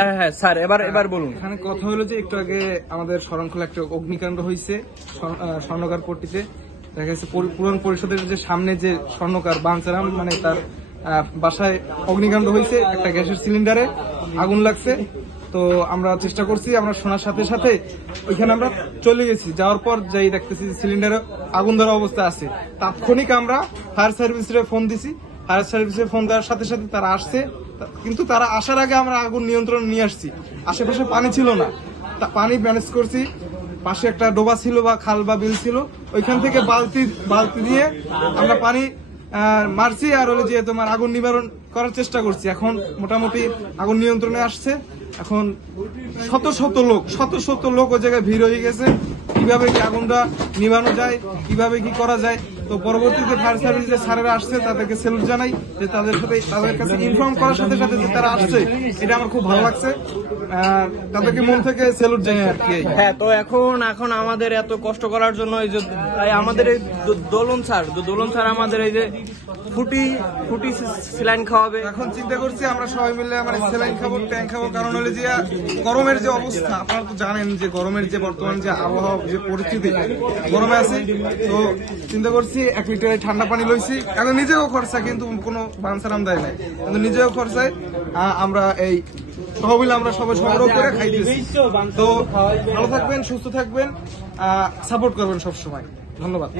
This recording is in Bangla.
হ্যাঁ হ্যাঁ স্যার, এবার বলুন। এখানে কথা হলো যে একটু আগে আমাদের শরণখোলা একটা অগ্নিকাণ্ড হয়েছে স্বর্ণকার পট্টিতে। দেখা গেছে পুরান পরিষদের যে সামনে যে স্বর্ণকার বাঞ্চারাম, মানে তার বাসায় অগ্নিকাণ্ড হয়েছে, একটা গ্যাসের সিলিন্ডারে আগুন লাগছে। তো আমরা চেষ্টা করছি, আমরা শোনার সাথে সাথে ওইখানে আমরা চলে গেছি। যাওয়ার পর যাই দেখতেছি সিলিন্ডারে আগুন ধরা অবস্থা আছে। তাৎক্ষণিক আমরা ফায়ার সার্ভিসে ফোন দিছি। ফায়ার সার্ভিসে ফোন দেওয়ার সাথে সাথে তারা আসছে, কিন্তু তারা আসার আগে আমরা আগুন নিয়ন্ত্রণ নিয়ে আসছি। আশেপাশে পানি ছিল না, পানি ম্যানেজ করছি। পাশে একটা ডোবা ছিল বা খাল বা বিল ছিল, ওইখান থেকে বালতি দিয়ে আমরা পানি মারছি আর হলে যে তোমার আগুন নিবারণ করার চেষ্টা করছি। এখন মোটামুটি আগুন নিয়ন্ত্রণে আসছে। এখন শত শত লোক ওই জায়গায় ভিড় হয়ে গেছে। কিভাবে কি আগুনটা নিভানো যায়, কিভাবে কি করা যায়। তো পরবর্তীতে ফায়ার সার্ভিসের স্যারেরা আসছে, তাদেরকে স্যালুট জানাই যে তাদের কাছে ইনফর্ম করার সাথে সাথে যে তারা আসছে, এটা আমার খুব ভালো লাগছে। তাদেরকে মন থেকে স্যালুট জানাই আর কি। হ্যাঁ, তো এখন আমাদের এত কষ্ট করার জন্য এই যে আমাদের এই দোলন স্যার আমাদের এই যে ফুটি স্যালাইন খাওয়াবে। এখন চিন্তা করছি আমরা সবাই মিলে মানে স্যালাইন খাবো, ট্যাঙ্ক খাবো। কারণ হলে যে গরমের যে অবস্থা, আপনারা তো জানেন যে গরমের যে বর্তমান যে আবহাওয়া যে পরিস্থিতি, গরমে আছে। তো চিন্তা করছি 1 লিটার ঠান্ডা পানি লইছি। এখন নিজেও খরচা, কিন্তু কোনো বানসারাম দেয় নাই, কিন্তু নিজেও খরচায় আমরা এই তহবিল আমরা সবাই সংগ্রহ করে খাইতেছি। তো ভালো থাকবেন, সুস্থ থাকবেন, সাপোর্ট করবেন সবসময়। ধন্যবাদ।